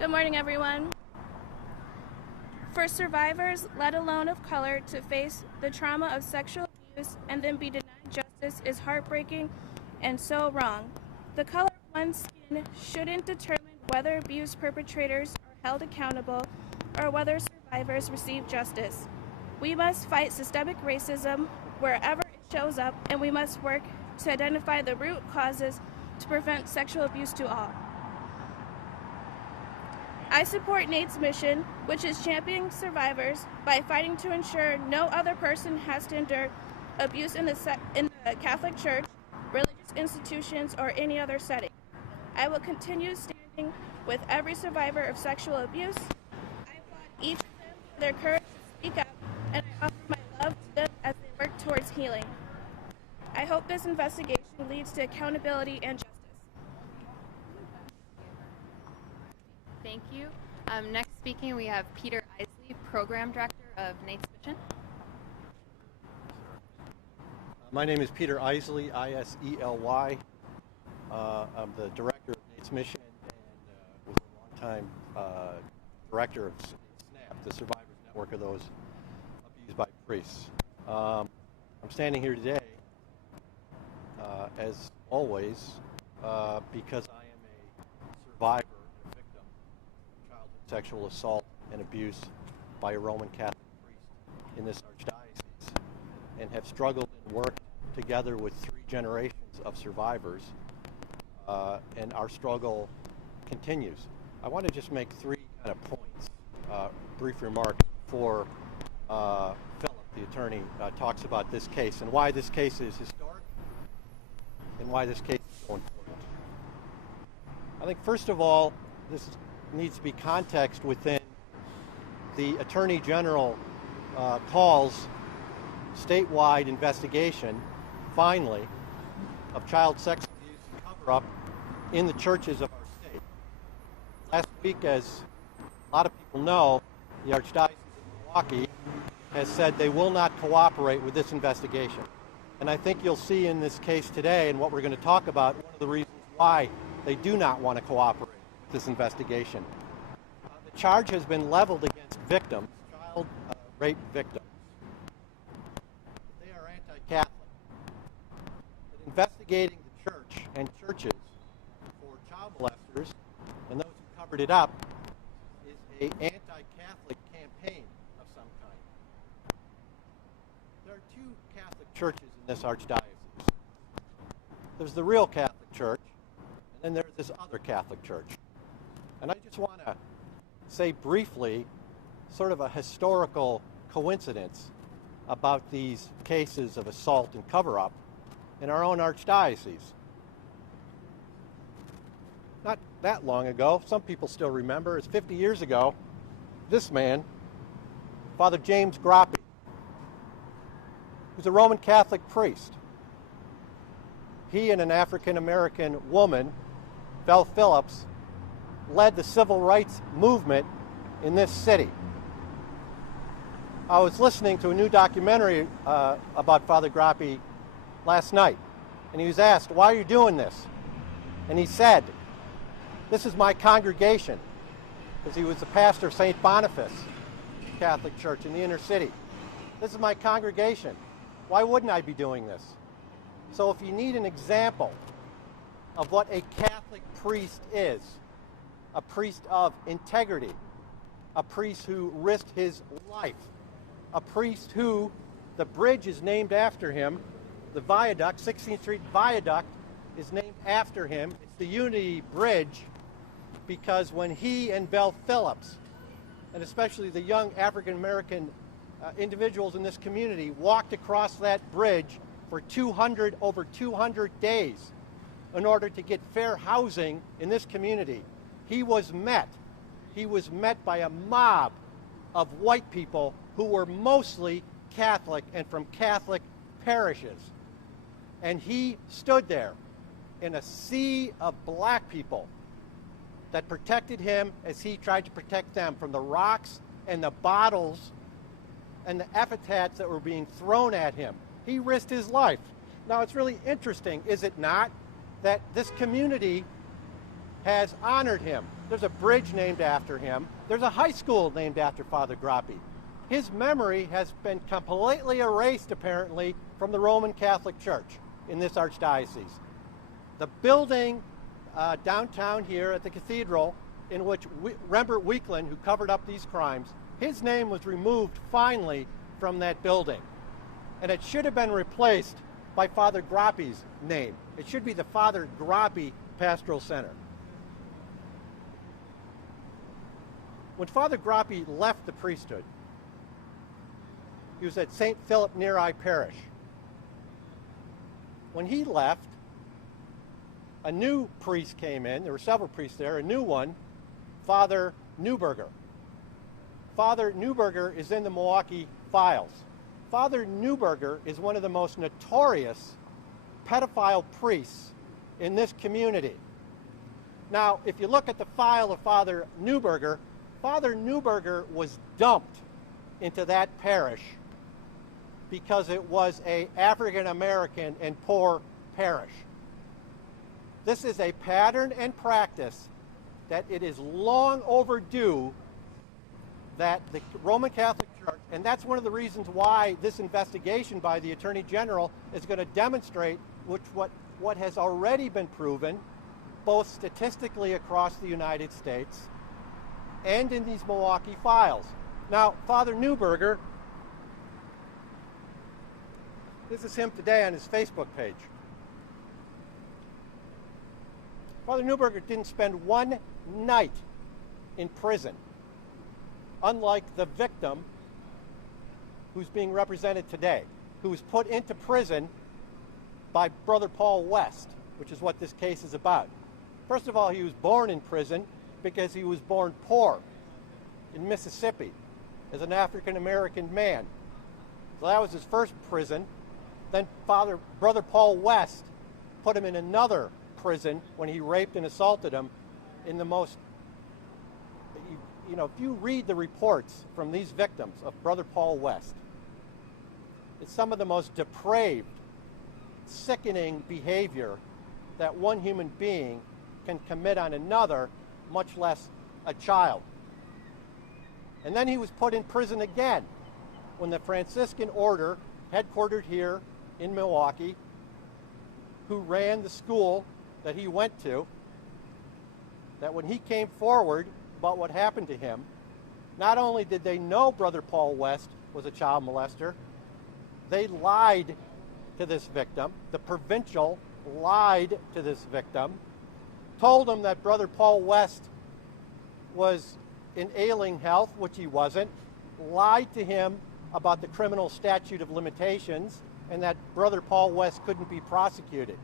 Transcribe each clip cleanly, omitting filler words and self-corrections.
Good morning, everyone. For survivors, let alone of color, to face the trauma of sexual abuse and then be denied justice is heartbreaking and so wrong. The color of one's skin shouldn't determine whether abuse perpetrators are held accountable or whether survivors receive justice. We must fight systemic racism wherever it shows up, and we must work to identify the root causes to prevent sexual abuse to all. I support Nate's mission, which is championing survivors by fighting to ensure no other person has to endure abuse in the Catholic Church, religious institutions, or any other setting. I will continue standing with every survivor of sexual abuse. I applaud each of them for their courage to speak up, and I offer my love to them as they work towards healing. I hope this investigation leads to accountability and justice. Thank you. Next speaking, we have Peter Isley, Program Director of Nate's Mission. My name is Peter Isley, I-S-E-L-Y. I'm the Director of Nate's Mission and was a longtime Director of SNAP, the Survivors Network of those abused by priests. I'm standing here today, as always, because I am a survivor sexual assault and abuse by a Roman Catholic priest in this archdiocese, and have struggled and worked together with 3 generations of survivors, and our struggle continues. I want to just make 3 kind of points, brief remarks before Philip, the attorney, talks about this case and why this case is historic and why this case is so important. I think first of all, this needs to be context within the Attorney General calls statewide investigation, finally, of child sex abuse and cover-up in the churches of our state. Last week, as a lot of people know, the Archdiocese of Milwaukee has said they will not cooperate with this investigation. And I think you'll see in this case today, and what we're going to talk about, one of the reasons why they do not want to cooperate this investigation. The charge has been leveled against victims, child rape victims. They are anti-Catholic. But investigating the church and churches for child molesters and those who covered it up is an anti-Catholic campaign of some kind. There are 2 Catholic churches in this archdiocese. There's the real Catholic Church, and then there's this other Catholic Church. And I just want to say briefly sort of a historical coincidence about these cases of assault and cover-up in our own archdiocese. Not that long ago, some people still remember, it's 50 years ago, this man, Father James Grappi, who's a Roman Catholic priest. He and an African-American woman, Belle Phillips, led the civil rights movement in this city. I was listening to a new documentary about Father Grappi last night, and he was asked, "Why are you doing this?" And he said, "This is my congregation," because he was the pastor of St. Boniface Catholic Church in the inner city. "This is my congregation. Why wouldn't I be doing this?" So if you need an example of what a Catholic priest is, a priest of integrity, a priest who risked his life, a priest who, the bridge is named after him, the viaduct, 16th Street Viaduct, is named after him. It's the Unity Bridge because when he and Belle Phillips, and especially the young African-American individuals in this community, walked across that bridge for over 200 days in order to get fair housing in this community, he was met by a mob of white people who were mostly Catholic and from Catholic parishes. And he stood there in a sea of black people that protected him as he tried to protect them from the rocks and the bottles and the epithets that were being thrown at him. He risked his life. Now, it's really interesting, is it not, that this community has honored him. There's a bridge named after him. There's a high school named after Father Grappi. His memory has been completely erased, apparently, from the Roman Catholic Church in this archdiocese. The building downtown here at the cathedral, in which Rembert Weekland, who covered up these crimes, his name was removed finally from that building. And it should have been replaced by Father Grappi's name. It should be the Father Grappi Pastoral Center. When Father Grappi left the priesthood, he was at St. Philip Neri Parish. When he left, a new priest came in. There were several priests there. A new one, Father Neuberger. Father Neuberger is in the Milwaukee files. Father Neuberger is one of the most notorious pedophile priests in this community. Now, if you look at the file of Father Neuberger was dumped into that parish because it was an African American and poor parish. This is a pattern and practice that it is long overdue that the Roman Catholic Church, and that's one of the reasons why this investigation by the Attorney General is going to demonstrate what has already been proven, both statistically across the United States and in these Milwaukee files. Now, Father Neuberger, this is him today on his Facebook page. Father Neuberger didn't spend one night in prison, unlike the victim who's being represented today, who was put into prison by Brother Paul West, which is what this case is about. First of all, he was born in prison because he was born poor in Mississippi as an African American man. So that was his first prison. Then Brother Paul West put him in another prison when he raped and assaulted him in the most, if you read the reports from these victims of Brother Paul West, it's some of the most depraved, sickening behavior that one human being can commit on another, much less a child. And then he was put in prison again when the Franciscan order, headquartered here in Milwaukee, who ran the school that he went to, that when he came forward about what happened to him, not only did they know Brother Paul West was a child molester, they lied to this victim. The provincial lied to this victim, told him that Brother Paul West was in ailing health, which he wasn't, lied to him about the criminal statute of limitations and that Brother Paul West couldn't be prosecuted,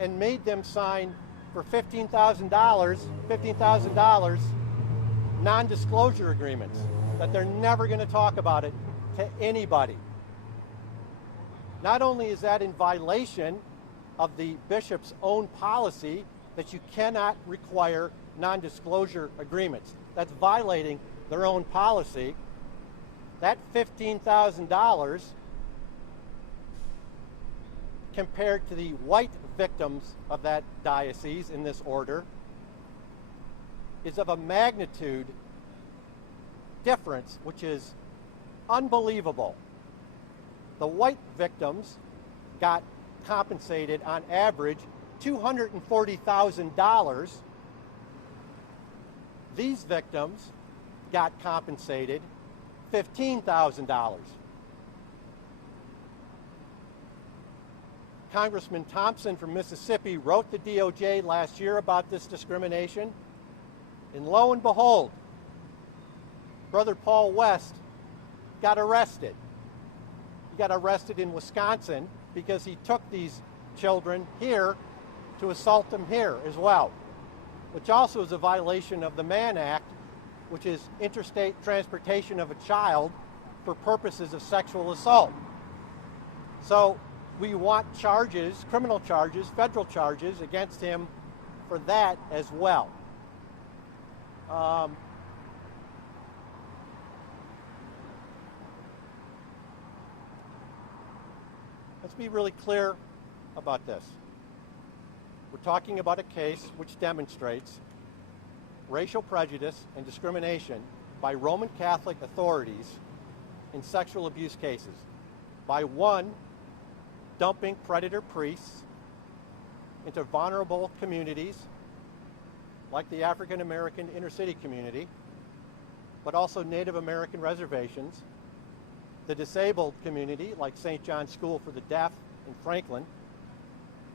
and made them sign for $15,000 non-disclosure agreements, that they're never going to talk about it to anybody. Not only is that in violation of the bishop's own policy that you cannot require non-disclosure agreements, that's violating their own policy. That $15,000 compared to the white victims of that diocese in this order is of a magnitude difference which is unbelievable. The white victims got compensated on average $240,000. These victims got compensated $15,000. Congressman Thompson from Mississippi wrote the DOJ last year about this discrimination, and lo and behold, Brother Paul West got arrested. He got arrested in Wisconsin because he took these children here to assault them here as well, which also is a violation of the Mann Act, which is interstate transportation of a child for purposes of sexual assault. So we want charges, criminal charges, federal charges against him for that as well. Let's be really clear about this. We're talking about a case which demonstrates racial prejudice and discrimination by Roman Catholic authorities in sexual abuse cases, by one, dumping predator priests into vulnerable communities like the African American inner city community, but also Native American reservations, the disabled community like St. John's School for the Deaf in Franklin.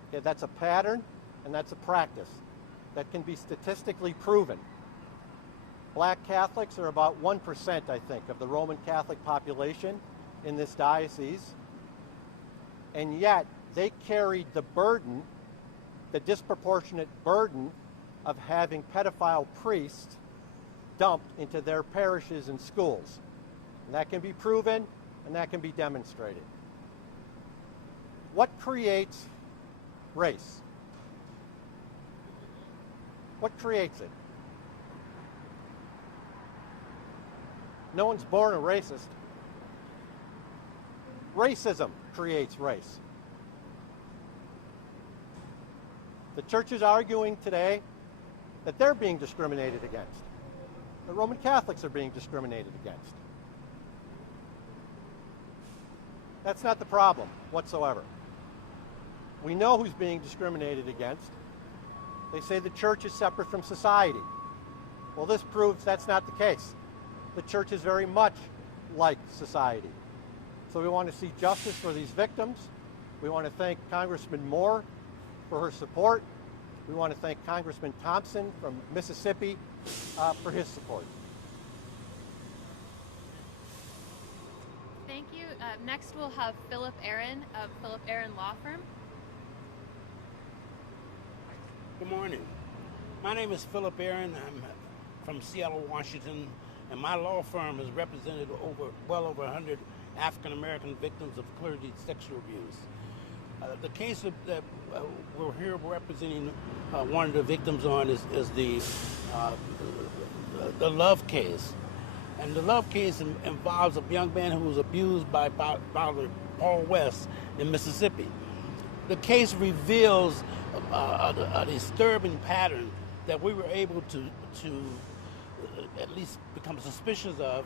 Okay, that's a pattern and that's a practice that can be statistically proven. Black Catholics are about 1%, I think, of the Roman Catholic population in this diocese, and yet they carried the burden, the disproportionate burden of having pedophile priests dumped into their parishes and schools. And that can be proven and that can be demonstrated. What creates race? What creates it? No one's born a racist. Racism creates race. The church is arguing today that they're being discriminated against. The Roman Catholics are being discriminated against. That's not the problem whatsoever. We know who's being discriminated against. They say the church is separate from society. Well, this proves that's not the case. The church is very much like society. So we want to see justice for these victims. We want to thank Congressman Moore for her support. We want to thank Congressman Thompson from Mississippi for his support. Thank you. Next we'll have Philip Aaron of Philip Aaron Law Firm. Good morning. My name is Philip Aaron. I'm from Seattle, Washington, and my law firm has represented well over 100 African American victims of clergy sexual abuse. The case that we're here representing one of the victims on is the Love case. And the Love case involves a young man who was abused by Father Paul West in Mississippi. The case reveals a disturbing pattern that we were able to at least become suspicious of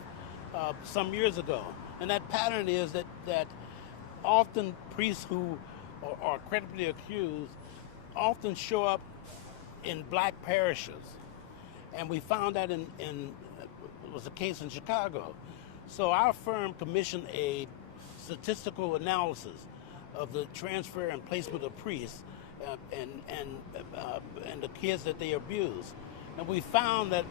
some years ago. And that pattern is that often priests who are credibly accused often show up in black parishes. And we found that it was a case in Chicago. So our firm commissioned a statistical analysis of the transfer and placement of priests and the kids that they abuse. And we found that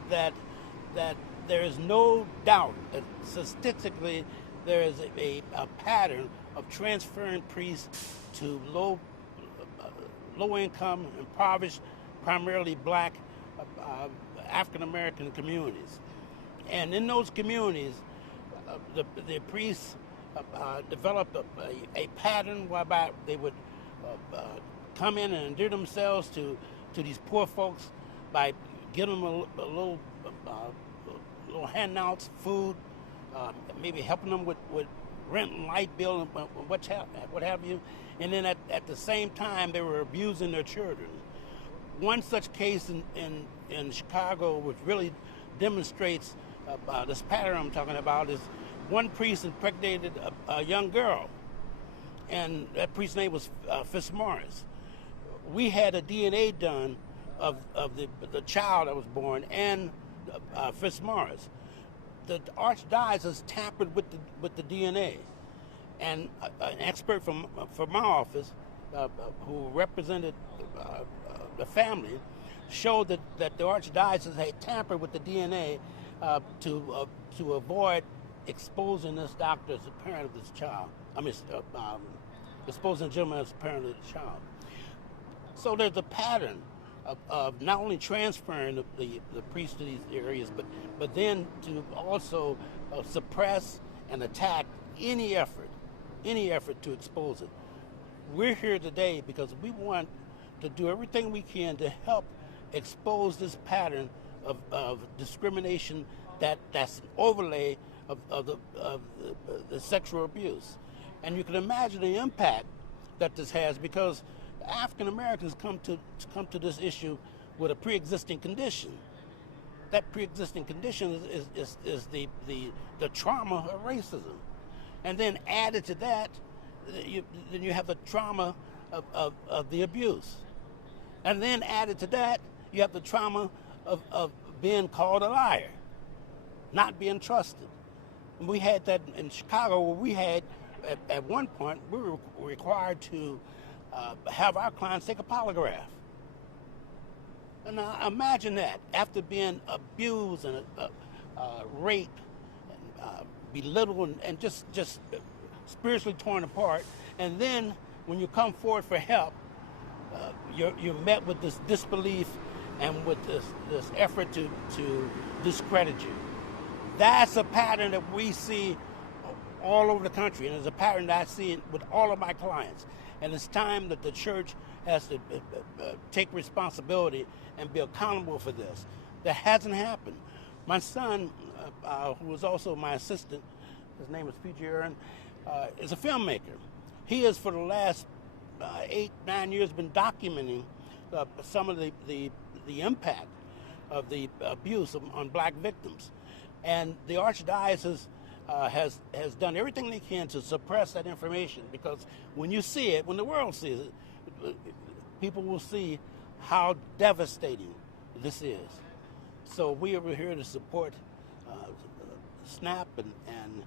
there is no doubt that statistically there is a pattern of transferring priests to low income, impoverished, primarily black African American communities. And in those communities, the priests developed a pattern whereby they would come in and endear themselves to these poor folks by giving them a little handouts, food, maybe helping them with rent and light bill and what have you. And then at the same time, they were abusing their children. One such case in Chicago, which really demonstrates this pattern I'm talking about, is one priest impregnated a young girl, and that priest's name was Fitzmaurice. We had a DNA done of the child that was born and Fitzmaurice. The archdiocese tampered with the DNA, and an expert from my office who represented the family showed that the archdiocese had tampered with the DNA to avoid exposing this doctor as a parent of this child. Exposing the gentleman as a parent of the child. So there's a pattern of not only transferring the priests to these areas, but then to also suppress and attack any effort to expose it. We're here today because we want to do everything we can to help expose this pattern of discrimination that's an overlay of the sexual abuse. And you can imagine the impact that this has, because African Americans come to this issue with a pre-existing condition. That pre-existing condition is the trauma of racism, and then added to that, then you have the trauma of the abuse, and then added to that, you have the trauma of being called a liar, not being trusted. And we had that in Chicago, where we had at one point we were required to have our clients take a polygraph. And now imagine that, after being abused and raped, and, belittled, and just spiritually torn apart, and then when you come forward for help, you're met with this disbelief and with this effort to discredit you. That's a pattern that we see all over the country, and it's a pattern that I see with all of my clients. And it's time that the church has to take responsibility and be accountable for this. That hasn't happened. My son, who was also my assistant, his name is P.J. Aaron, is a filmmaker. He has, for the last 8-9 years, been documenting some of the impact of the abuse on black victims. And the Archdiocese has done everything they can to suppress that information, because when you see it, when the world sees it, people will see how devastating this is. So we are here to support SNAP and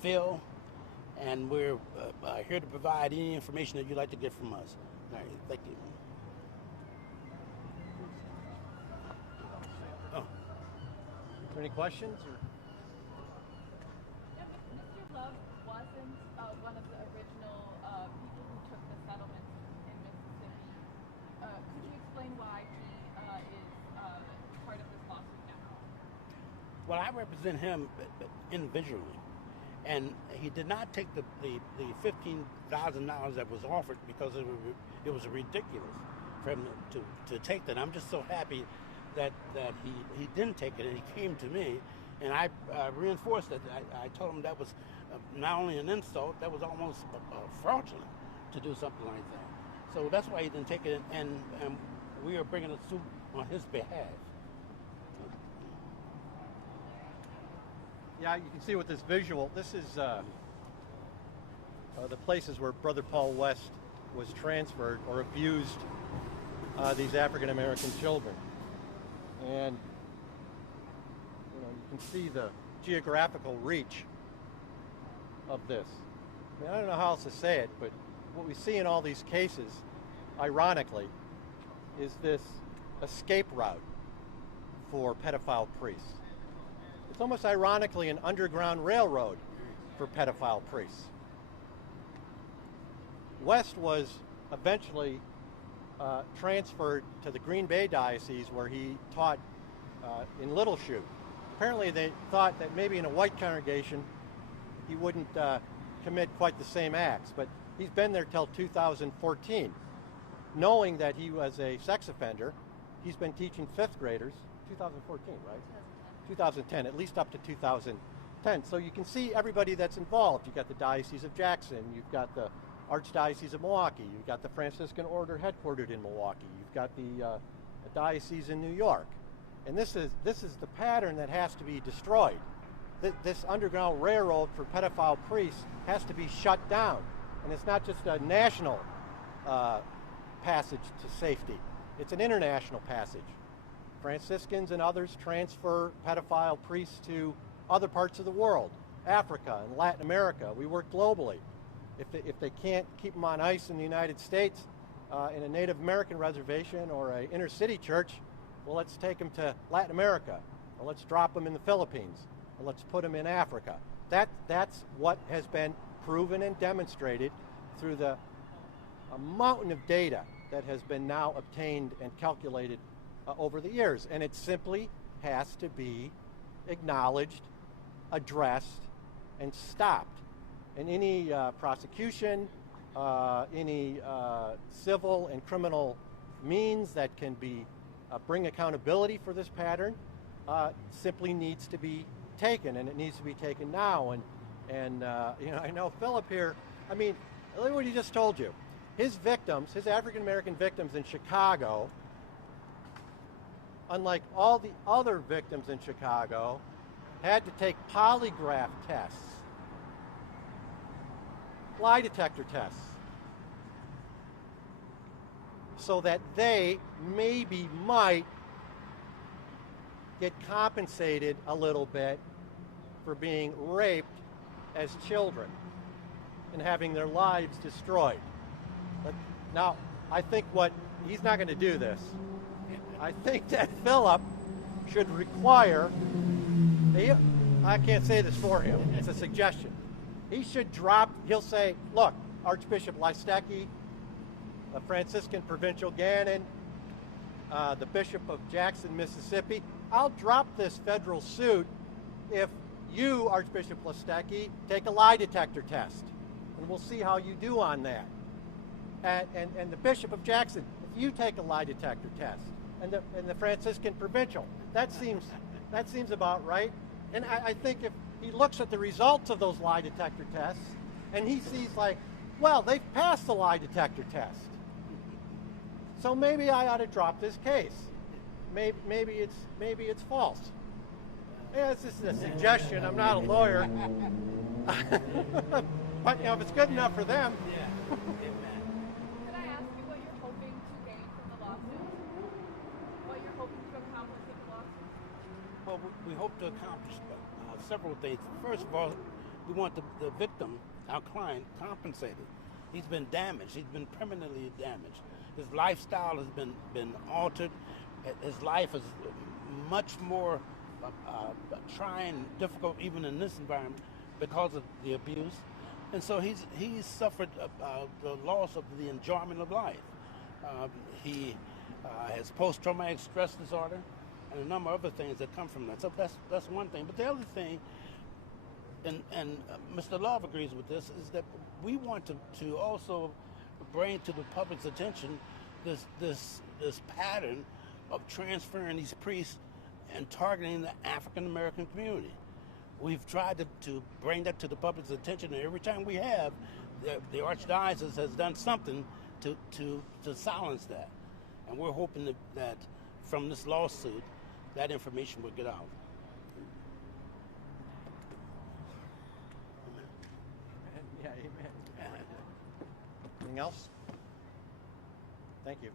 Phil, and we're here to provide any information that you'd like to get from us. All right, thank you. Oh. Any questions? Or? Mr. Love wasn't one of the original people who took the settlements in Mississippi. Could you explain why he is part of this lawsuit now? Well, I represent him individually, and he did not take the $15,000 that was offered, because it was ridiculous for him to take that. I'm just so happy that he didn't take it, and he came to me, and I reinforced it. I told him that was not only an insult, that was almost fraudulent to do something like that. So that's why he didn't take it, and we are bringing a suit on his behalf. Yeah, you can see with this visual, this is the places where Brother Paul West was transferred or abused these African American children. And you can see the geographical reach of this. I mean, I don't know how else to say it, but what we see in all these cases, ironically, is this escape route for pedophile priests. It's almost ironically an underground railroad for pedophile priests. West was eventually transferred to the Green Bay Diocese, where he taught in Little Chute. Apparently they thought that maybe in a white congregation he wouldn't commit quite the same acts, but he's been there till 2014. Knowing that he was a sex offender, he's been teaching 5th graders, 2014, right? 2010, at least up to 2010. So you can see everybody that's involved. You've got the Diocese of Jackson, you've got the Archdiocese of Milwaukee, you've got the Franciscan Order headquartered in Milwaukee, you've got the diocese in New York. And this is the pattern that has to be destroyed. This underground railroad for pedophile priests has to be shut down. And it's not just a national passage to safety, it's an international passage. Franciscans and others transfer pedophile priests to other parts of the world, Africa and Latin America. We work globally. If they can't keep them on ice in the United States, in a Native American reservation or an inner city church, well, let's take them to Latin America, or let's drop them in the Philippines, or let's put them in Africa. That's what has been proven and demonstrated through a mountain of data that has been now obtained and calculated over the years. And it simply has to be acknowledged, addressed, and stopped. And any prosecution, any civil and criminal means that can bring accountability for this pattern simply needs to be taken, and it needs to be taken now. And I know Philip here, I mean, Look at what he just told you. His victims, his African American victims in Chicago, unlike all the other victims in Chicago, had to take polygraph tests, lie detector tests, so that they might get compensated a little bit for being raped as children and having their lives destroyed. But now, I think he's not going to do this. I think that Philip should require, I can't say this for him, it's a suggestion. He'll say, look, Archbishop Lystecki, the Franciscan Provincial Gannon, the Bishop of Jackson, Mississippi, I'll drop this federal suit if you, Archbishop Lystecki, take a lie detector test. And we'll see how you do on that. And the Bishop of Jackson, if you take a lie detector test, and the Franciscan Provincial, that seems about right. And I think if he looks at the results of those lie detector tests, and he sees like, well, they've passed the lie detector test, so maybe I ought to drop this case. Maybe it's false. Yeah, it's just a suggestion. I'm not a lawyer. But if it's good enough for them. Can I ask you what you're hoping to gain from the lawsuit? What you're hoping to accomplish with the lawsuit? Well, we hope to accomplish several things. First of all, we want the victim, our client, compensated. He's been damaged. He's been permanently damaged. His lifestyle has been altered. His life is much more trying, difficult, even in this environment, because of the abuse. And so he's suffered the loss of the enjoyment of life. He has post-traumatic stress disorder and a number of other things that come from that. So that's one thing. But the other thing, and Mr. Love agrees with this, is that we want to also bring to the public's attention this pattern of transferring these priests and targeting the African American community. We've tried to bring that to the public's attention, and every time we have, the Archdiocese has done something to silence that. And we're hoping that from this lawsuit, that information will get out. Yeah, amen. Anything else? Thank you.